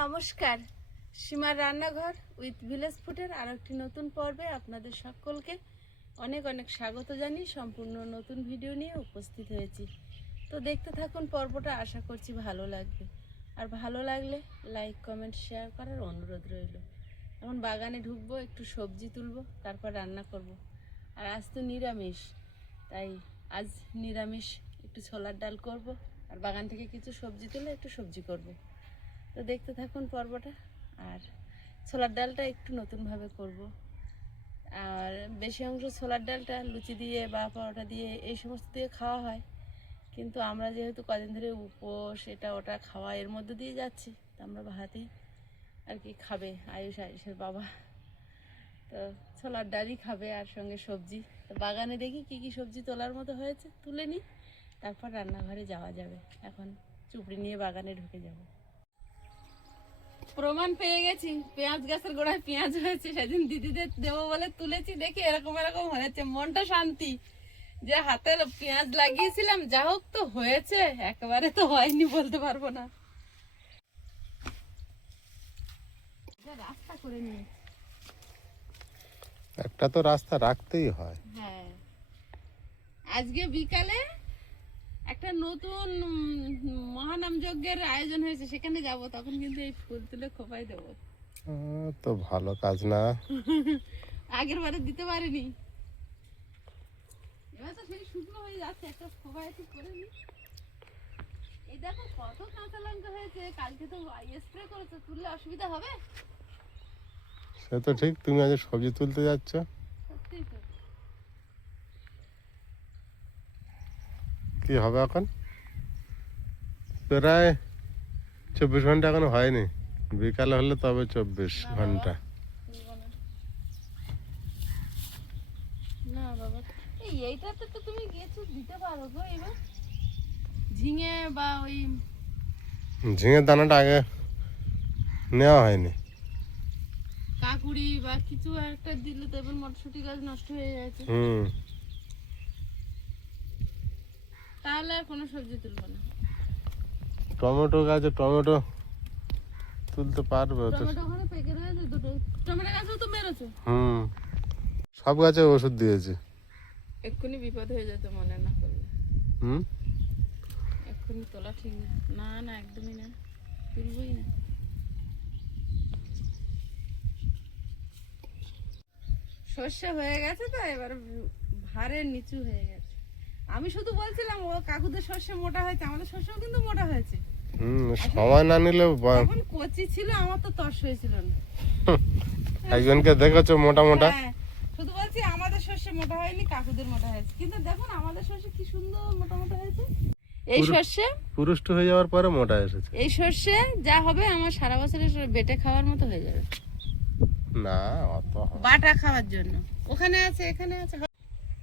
নমস্কার, সীমার রান্নাঘর উইথ ভিলেজ ফুডের আর একটি নতুন পর্বে আপনাদের সকলকে অনেক অনেক স্বাগত জানিয়ে সম্পূর্ণ নতুন ভিডিও নিয়ে উপস্থিত হয়েছি। তো দেখতে থাকুন পর্বটা, আশা করছি ভালো লাগবে। আর ভালো লাগলে লাইক কমেন্ট শেয়ার করার অনুরোধ রইল। এখন বাগানে ঢুকবো, একটু সবজি তুলবো, তারপর রান্না করব। আর আজ তো নিরামিষ, তাই আজ নিরামিষ একটু ছোলার ডাল করব, আর বাগান থেকে কিছু সবজি তুলে একটু সবজি করব। তো দেখতে থাকুন পর্বটা। আর ছোলার ডালটা একটু নতুনভাবে করব। আর বেশি অংশ ছোলার ডালটা লুচি দিয়ে বা পরোটা দিয়ে এই সমস্ত দিয়ে খাওয়া হয়, কিন্তু আমরা যেহেতু কদিন ধরে উপোস এটা ওটা খাওয়া এর মধ্যে দিয়ে যাচ্ছি, তো আমরা ভাতেই আর কি খাবে আয়ুষের বাবা, তো ছোলার ডালই খাবে আর সঙ্গে সবজি। তো বাগানে দেখি কি কি সবজি তোলার মতো হয়েছে, তুলে নিই, তারপর রান্নাঘরে যাওয়া যাবে। এখন চুপড়ি নিয়ে বাগানে ঢুকে যাব। প্রমাণ পেয়ে গেছি, পেঁয়াজ গাছের গোড়ায় পেঁয়াজ হয়েছে, সেদিন দিদিদের দেবো বলে তুলেছি, দেখি এরকম এরকম হয়েছে। মনটা শান্তি যে হাতে পেঁয়াজ লাগিয়েছিলাম, যা হোক তো হয়েছে, একেবারে তো হয়নি বলতে পারবো না। রাস্তা করে নিয়ে একটা তো রাস্তা রাখতেই হয়। হ্যাঁ, আজকে বিকালে একটা নতুন মহানাম যজ্ঞের আয়োজন হয়েছে, সেখানে যাব, তখন কিন্তু এই ফুল তুলে খোপায় দেবো। তো ভালো কাজ না? আগের বারে দিতে পারিনি, এবার তো সেই শুকনো হয়ে যাচ্ছে, একটা খোপায় একটু করে নি। এই দেখো কত কাঁচা লঙ্কা হয়েছে, কালকে তো স্প্রে করেছে, তুললে অসুবিধা হবে? সে তো ঠিক, তুমি আজ সবজি তুলতে যাচ্ছ, সত্যি তো। কি হবে এখন? প্রায় 24 ঘন্টা এখনো হয়নি, বিকালে হলে তবে 24 ঘন্টা। না বাবা, এইটাতে তো তুমি কিছু দিতে পারো গো। এবার ঝিঙে বা ওই ঝিঙের দানাটা আগে নেওয়া হয়নি। কাকুড়ি বা কিছু একটা দিলে তো এবার মটরশুঁটি গাছ নষ্ট হয়ে যাচ্ছে, তাহলে আর কোনো সবজি তুলবো না। টমেটো গাছে টমেটো তুলতে পারবে তো? টমেটো ওখানে পেকে রয়েছে দুটো, টমেটো গাছও তো মেরেছে। সব গাছে ওষুধ দিয়েছি। এক্ষুনি বিপদ হয়ে যেত মনে না করলে। হুম এক্ষুনি তোলা ঠিক না। না না, একদমই না, তুলবই না। সর্ষে হয়ে গেছে তো, এবার ভারে নিচু হয়ে গেছে। আমি শুধু বলছিলাম ও কাকুদের সর্ষে মোটা হয়েছে, আমাদের সর্ষেও কিন্তু মোটা হয়েছে। সময় না নিলে যখন কচি ছিল আমার তো তস হয়েছিল না। একজনকে দেখেছো মোটা মোটা? হ্যাঁ, শুধু বলছি আমাদের সর্ষে মোটা হয়নি, কাকুদের মোটা হয়েছে। কিন্তু দেখুন আমাদের সর্ষে কি সুন্দর মোটা মোটা হয়েছে। এই সর্ষে পুরুষ্ট হয়ে যাওয়ার পরে মোটা এসেছে। এই সর্ষে যা হবে আমার সারা বছরের বেটে খাওয়ার মতো হয়ে যাবে। না অত বাটা খাওয়ার জন্য ওখানে আছে, এখানে আছে।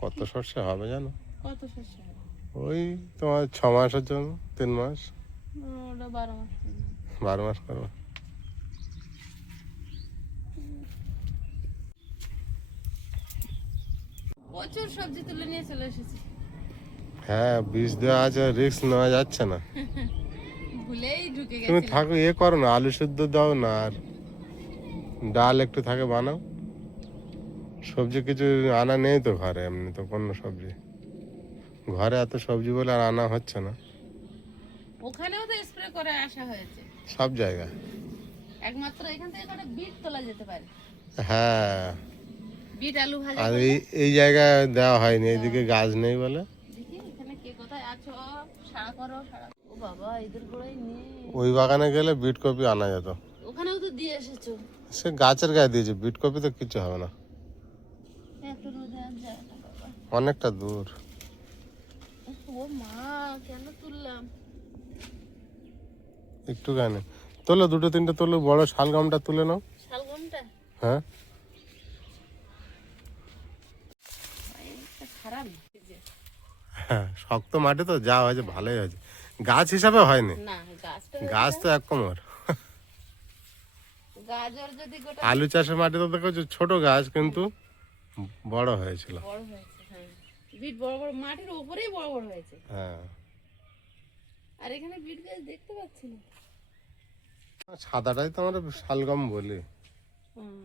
কত সর্ষে হবে জানো? কত সর্ষে হবে? ওই তোমার 6 মাসের জন্য, 3 মাস। ওটা 12 মাস। 12 মাস করবো। প্রচুর সবজি তুলে নিয়ে চলে এসেছি। হ্যাঁ, বীজ দেওয়া আছে, রিস্ক নেওয়া যাচ্ছে না। ভুলেই ঢুকে তুমি গেছি। থাকো, করো না, আলু সেদ্ধ দাও না, আর ডাল একটু থাকে বানাও। সবজি কিছু আনা নেই তো ঘরে, এমনি তো কোনো সবজি ঘরে এত সবজি বলে আর আনা হচ্ছে না। ওখানেও তো স্প্রে করে আসা হয়েছে সব জায়গায়। একমাত্র এখান থেকে কটা বিট তোলা যেতে পারে। হ্যাঁ, বিট আলু ভাজা আর করলে। এই জায়গায় দেওয়া হয়নি, এইদিকে গাছ নেই বলে। দেখি এখানে কে কোথায় আছো, সাড়া করো সাড়া। ও বাবা, এদের গোড়ায় নেই। ওই বাগানে গেলে বিট কপি আনা যেত। ওখানেও তো দিয়ে এসেছো। সে গাছের গায়ে দিয়েছে, বিট কপি তো কিছু হবে না, এত রোদে আর যায় না বাবা। অনেকটা দূর। ও মা, কেন তুললাম? একটুখানি তোলো, 2-3টে তোলো, বড় শালগামটা তুলে নাও। শালগমটা হ্যাঁ, খারাপ। হ্যাঁ, শক্ত মাটি তো, যা হয়েছে ভালোই হয়েছে, গাছ হিসাবে হয়নি। না, গাছটা গাছ তো এক কোমর। গাজর যদি গোটা আলু চাষের মাটি তো দেখো ছোট গাছ, কিন্তু বড় হয়েছিল। বড় হয়েছে। হ্যাঁ, বিট বড় বড় মাটির উপরেই বড় বড় হয়েছে। হ্যাঁ, আর এখানে বিট গাছ দেখতে পাচ্ছি না। সাদাটাই তো আমরা শালগম বলি। হুম,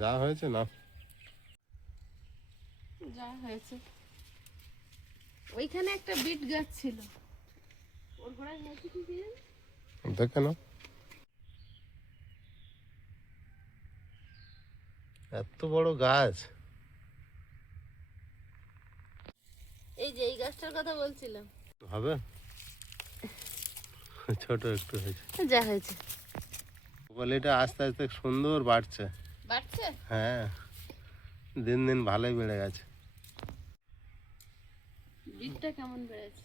যা হয়েছে না, যা হয়েছে। ওইখানে একটা বিট গাছ ছিল, ওর গোড়ায় হয়েছে কি জানি? দেখে না, এত বড় গাছ। এই যে এই গাছটার কথা বলছিলাম। হবে, ছোট একটু হয়েছে। যা হয়েছে। বলে এটা আস্তে আস্তে সুন্দর বাড়ছে। বাড়ছে? হ্যাঁ, দিন দিন ভালোই বেড়ে গেছে। বিটটা কেমন বেড়েছে?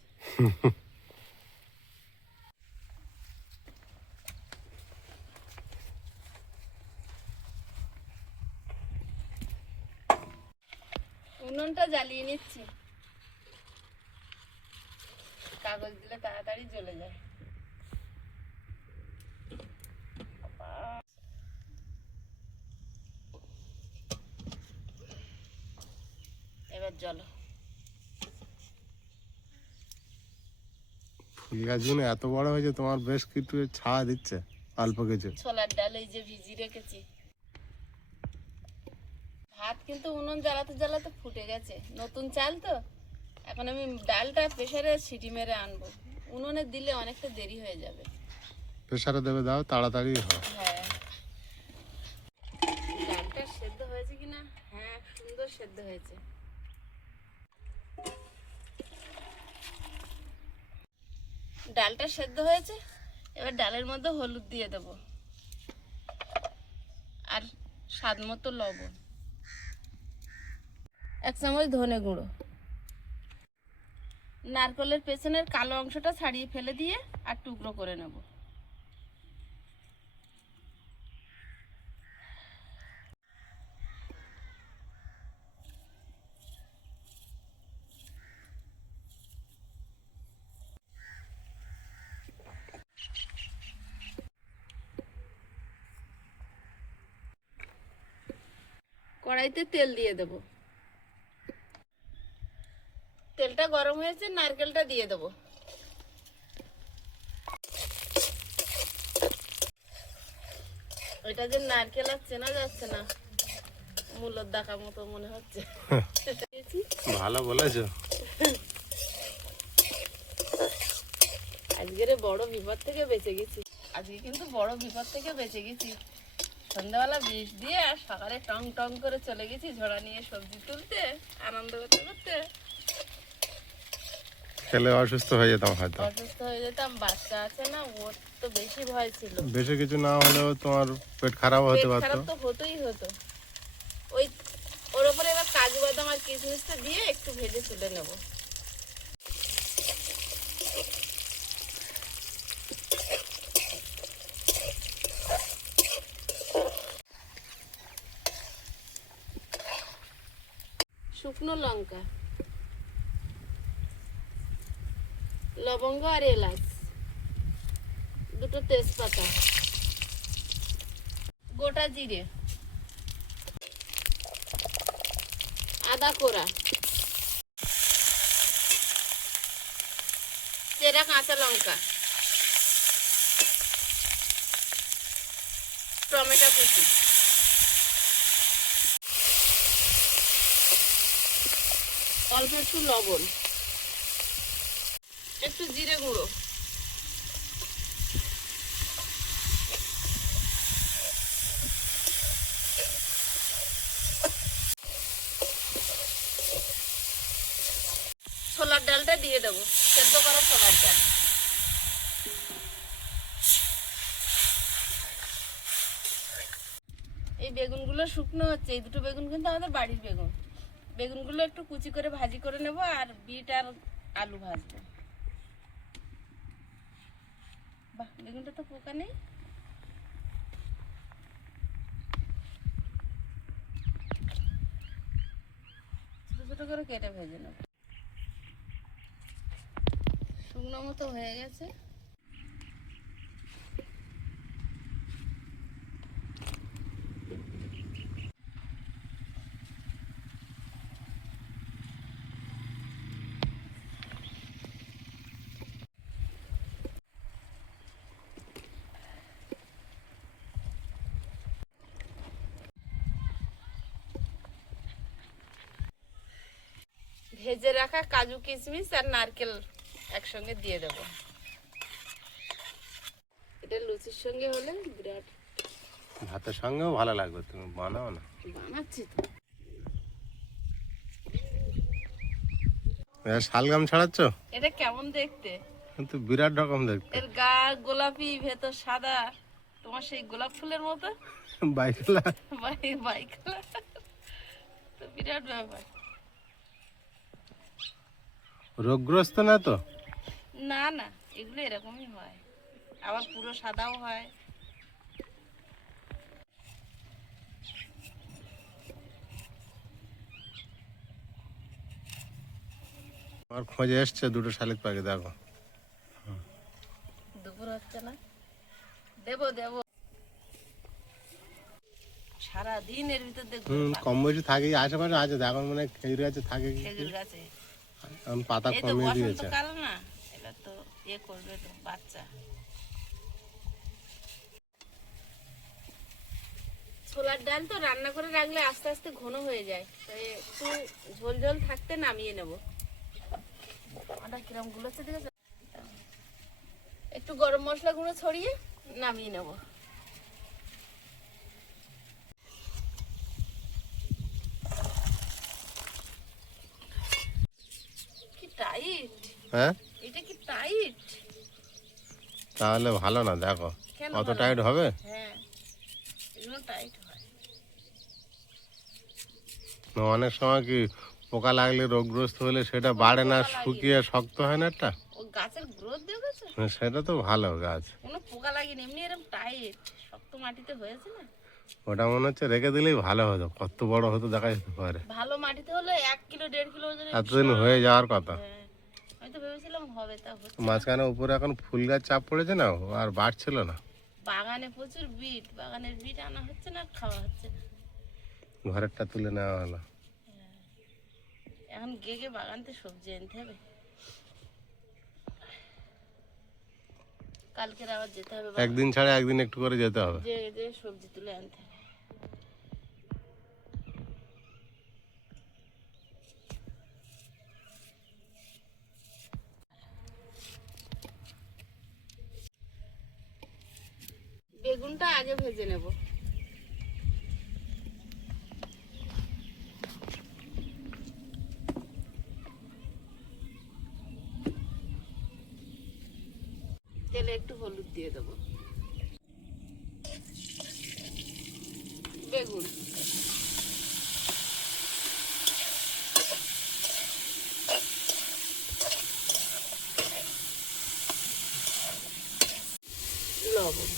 উনুনটা জ্বালিয়ে নিচ্ছি, কাগজ দিলে তাড়াতাড়ি জ্বলে যায়। এবার জ্বলো। ফুল গাছগুলো এত বড় হয়েছে, তোমার বেশ কিছু ছায়া দিচ্ছে, অল্প কিছু। ছোলার ডাল এই যে ভিজিয়ে রেখেছি। ভাত কিন্তু উনুন জ্বালাতে জ্বালাতে ফুটে গেছে, নতুন চাল তো। এখন আমি ডালটা প্রেসারে সিটি মেরে আনবো, উনুনে দিলে অনেকটা দেরি হয়ে যাবে। প্রেসারে দেবে, দাও, তাড়াতাড়ি হয়। হ্যাঁ, ডালটা সেদ্ধ হয়েছে কিনা? হ্যাঁ, সুন্দর সেদ্ধ হয়েছে। ডালটা সেদ্ধ হয়েছে, এবার ডালের মধ্যে হলুদ দিয়ে দেবো আর স্বাদ মতো লবণ, 1 চামচ ধনে গুঁড়ো। নারকেলের পেছনের কালো অংশটা ছাড়িয়ে ফেলে দিয়ে আর টুকরো করে নেব। কড়াইতে তেল দিয়ে দেব। তেলটা গরম হয়েছে, নারকেলটা দিয়ে দেব। ওইটা যে নারকেল আর চেনা যাচ্ছে না, মূলর দেখা মতো মনে হচ্ছে। ভালো বলেছো। আজকের বড় বিপদ থেকে বেঁচে গেছি, আজকে কিন্তু বড় বিপদ থেকে বেঁচে গেছি। সন্ধ্যাবেলা বিষ দিয়ে আর সকালে টং টং করে চলে গেছি ঝোড়া নিয়ে সবজি তুলতে, আনন্দ করতে করতে। খেলে অসুস্থ হয়ে যেতাম হয়তো। অসুস্থ হয়ে যেতাম, বাচ্চা আছে না, ওর তো বেশি ভয় ছিল। বেশি কিছু না হলেও তোমার পেট খারাপ পেট হতে পারতো। খারাপ তো হতোই হতো। ওই ওর উপরে এবার কাজু বাদাম আর কিশমিশটা দিয়ে একটু ভেজে তুলে নেব। শুকনো লঙ্কা, লবঙ্গ আর এলাচ, 2টো তেজপাতা, গোটা জিরে, আদা কোড়া, চেরা কাঁচা লঙ্কা, টমেটো কুচি, অল্প একটু লবণ, একটু জিরে গুঁড়ো, ছোলার ডালটা দিয়ে দেবো, সেদ্ধ করা ছোলার ডাল। এই বেগুনগুলো শুকনো হচ্ছে, এই 2টো বেগুন কিন্তু আমাদের বাড়ির বেগুন। বেগুনগুলো একটু কুচি করে ভাজি করে নেব আর বিট আর আলু ভাজবো। বাহ, বেগুনটা তো পোকা নেই। ছোট ছোট করে কেটে ভেজে নেব। শুকনো মতো হয়ে গেছে। ভেজে রাখা কাজু কিশমিশ আর নারকেল একসঙ্গে দিয়ে দেবো। এটা লুচির সঙ্গে হলে বিরাট। ভাতের সঙ্গেও ভালো লাগবে, তুমি বানাও না। বানাচ্ছি তো। শালগাম ছাড়াচ্ছ? এটা কেমন দেখতে? কিন্তু বিরাট রকম দেখতে। এর গা গোলাপি, ভেতর সাদা, তোমার সেই গোলাপ ফুলের মতো। বাইকলা বাইকলা তো বিরাট ব্যাপার। রোগগ্রস্ত না তো? না না, এগুলো এরকমই হয়, আবার পুরো সাদাও হয়। আমার খোঁজে এসছে দুটো শালিক পাখি, দেখো। দুপুর হচ্ছে না, দেবো দেবো সারাদিন এর ভিতর দেখবো। কম বেশি থাকে আশেপাশে আছে, দেখো মনে হয় খেজুর গাছে থাকে। খেজুর গাছে আমি পাতা এই তো কমিয়ে দিয়েছে। বসন্তকাল না, এবার তো করবে তো বাচ্চা। ছোলার ডাল তো রান্না করে রাখলে আস্তে আস্তে ঘন হয়ে যায়, তাই একটু ঝোল ঝোল থাকতে নামিয়ে নেব। আটা কিরম গুলোচ্ছে দেখেছো? একটু গরম মশলা গুঁড়ো ছড়িয়ে নামিয়ে নেব। কি টাইট! হ্যাঁ, এটা কি টাইট? তাহলে ভালো না, দেখো কেন কত ভালো? টাইট হবে। হ্যাঁ, এগুলো টাইট হয়। অনেক সময় কি পোকা লাগলে, রোগগ্রস্ত হলে সেটা বাড়ে না, পোকা লাগে। শুকিয়ে শক্ত হয় না একটা। ও গাছের গ্রোথ দেখেছো? সেটা তো ভালো গাছ। কোনো পোকা লাগেনি, এমনি এরকম টাইট শক্ত মাটিতে হয়েছে না। ওটা মনে হচ্ছে রেখে দিলেই ভালো হতো, কত বড় হতো দেখা যেতে পারে। ভালো মাটিতে হলে 1 কিলো 1.5 কিলো ওজনের এতদিন হয়ে যাওয়ার কথা। হ্যাঁ, আমি তো ভেবেছিলাম হবে, তা হচ্ছে। মাঝখানে উপরে এখন ফুল গাছ চাপ পড়েছে না, ও আর বাড়ছিল না। বাগানে প্রচুর বিট, বাগানের বিট আনা হচ্ছে না, খাওয়া হচ্ছে না। ঘরেরটা তুলে নেওয়া হলো। এখন গেগে বাগানতে সবজি আনতে হবে, কালকের আবার যেতে হবে বাগানে। একদিন ছাড়া একদিন একটু করে যেতে হবে। যে যে সবজি তুলে আনতে হবে। বেগুনটা আগে ভেজে নেব। তেলে একটু হলুদ দিয়ে দেবো। বেগুন, লবণ,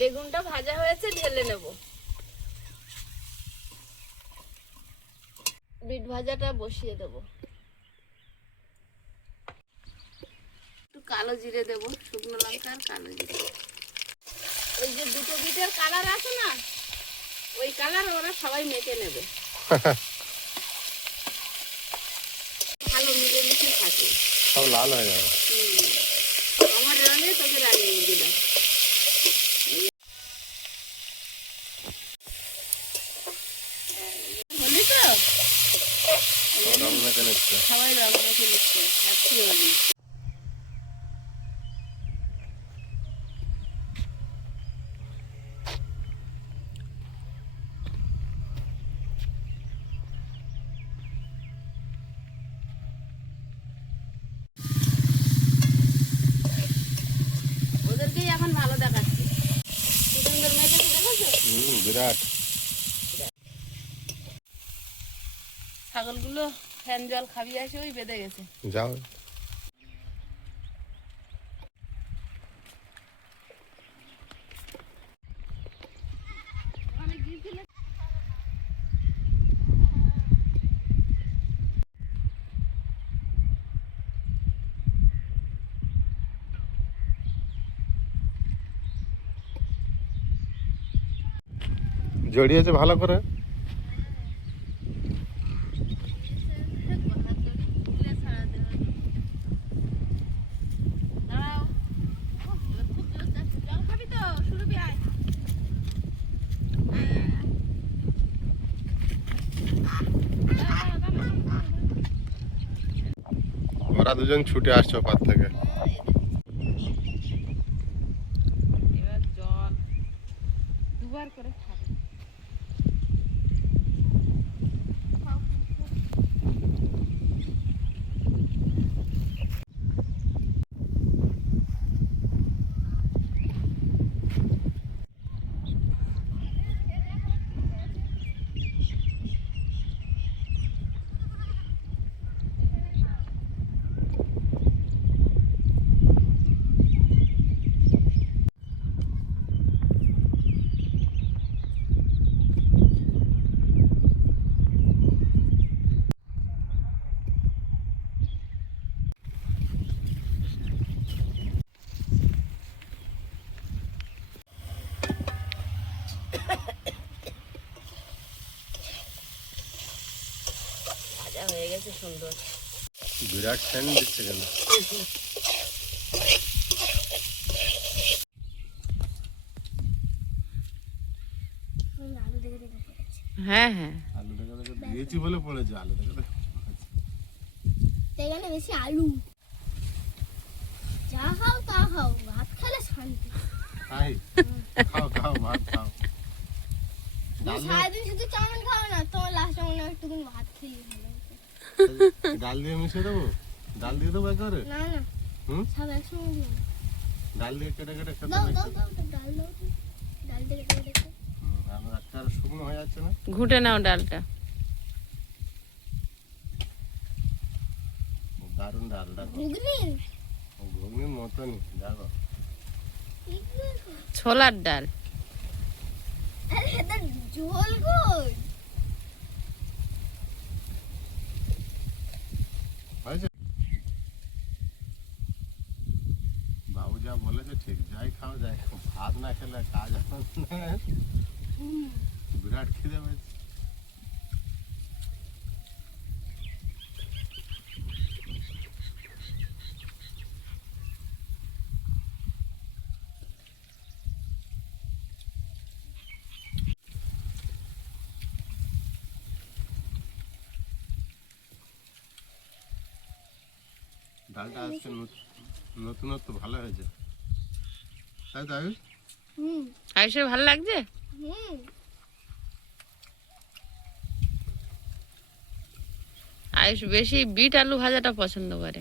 বেগুনটা ভাজা হয়েছে, ঢেলে নেব। বিট ভাজাটা বসিয়ে দেব। একটু কালো জিরে দেব, শুকনো লঙ্কা আর কালো জিরে। ওই যে দুটো বিটের কালার আছে না, ওই কালার ওরা সবাই মেখে নেবে। ভালো মিলেমিশে থাকে, সব লাল হয়ে যাবে। আমার রঙে তোকে রানিয়ে দিলাম। হলি তো রং মেখে নিচ্ছে। সবাই রঙ মেখে নিচ্ছে, হ্যাপি হোলি। ওদেরকেই এখন ভালো দেখাচ্ছে, কি সুন্দর মেখেছে দেখেছো? বিরাট। ছাগলগুলো ফ্যান জল খাবি আসে, ওই বেঁধে গেছে। যাও। জড়িয়েছে ভালো করে। ওরা দুজন ছুটে আসছে ওপার থেকে। এবার জল দুবার করে খাবে। ভাজা হয়ে গেছে সুন্দর। বিরাট সেন্ট দিচ্ছে কেন? হ্যাঁ হ্যাঁ, আলু দেখে দেখে দিয়েছি বলে পড়েছে। আলু দেখে দেখে এখানে বেশি আলু, যা খাও তা খাও, ভাত খেলে শান্তি। খাই। খাও খাও, ভাত খাও। সারাদিন শুধু চাউমিন খাও না, তোমার লাস্টে মনে হয় একটুখানি ভাত খেয়ে ভালো হতো। ডাল দিয়ে মিশিয়ে দেবো? ডাল দিয়ে দেবো একেবারে? না না, হুম, সব একসঙ্গে দিও। ডাল দিয়ে কেটে কেটে খেতে দাও হয়। দাও দাও দাও, ডাল দাও তো। ডাল দিয়ে কেটে কেটে খাও। আমার একটা আর শুকনো হয়ে যাচ্ছে না। ঘুটে নাও ডালটা। দারুণ ডাল, দেখো ঘুগনি? ঘুগনির মতনই, দেখো। ছোলার ডাল। আরে এটা ঝোল কই? হয়েছে? বাবু যা বলেছে ঠিক, যাই খাও যাই খাও, ভাত না খেলে কাজ হয় না। বিরাট খিদে পেয়েছে। ডালটা আজকে নতুনত্ব ভালো হয়েছে, তাই তো আয়ুষ? হুম আয়ুষের ভালো লাগছে? হুম। আয়ুষ বেশি বিট আলু ভাজাটা পছন্দ করে।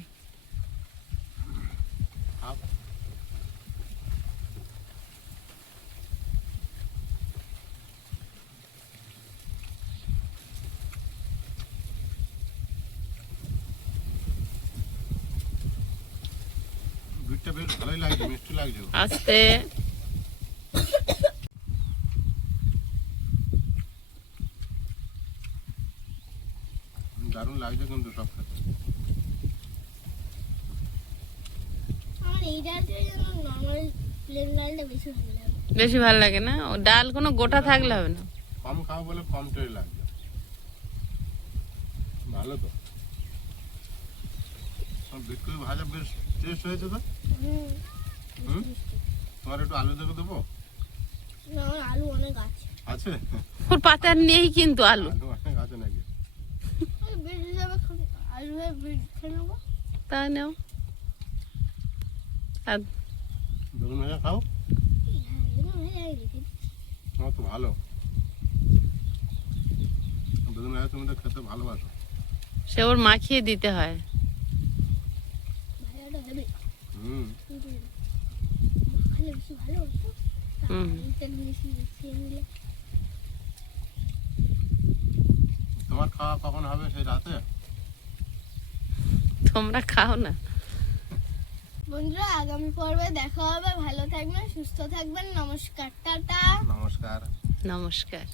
খাও। বিটটা বেশ ভালোই লাগছে, মিষ্টি লাগছে। আস্তে। দারুণ লাগছে কিন্তু সব খেতে। আমার এই ডালটা যেন নর্মাল প্লেন ডালটা বেশি ভালো লাগে। বেশি ভালো লাগে না? ও ডাল কোনো গোটা থাকলে হবে না। কম খাও বলে কম টেস্ট লাগছে। ভালো তো। বিটকুই ভাজা বেশ টেস্ট হয়েছে তো। হুম। হুম? তোমার একটু আলু দেখে দেবো? না, আমার আলু অনেক আছে। আছে? ওর পাতার নেই কিন্তু আলু। আলু অনেক আছে নাকি? আমি বিট হিসাবে আলু হয়ে বিট খেয়ে নেবো। তা নাও। আর বেগুন ভাজা খাও? হ্যাঁ, এরকম হয়ে যায় দেখি। তোমার তো ভালো। বেগুন ভাজা তুমি তো খেতে ভালোবাসো। সে ওর মাখিয়ে দিতে হয়। ভাজাটা হবে হুম, কিন্তু মাখালে বেশি ভালো হতো। হুম। তেল বেশি মিশিয়ে নিলে। তোমার খাওয়া কখন হবে সেই রাতে? তোমরা খাও না। বন্ধুরা, আগামী পর্বে দেখা হবে। ভালো থাকবেন, সুস্থ থাকবেন। নমস্কার, টাটা। নমস্কার। নমস্কার।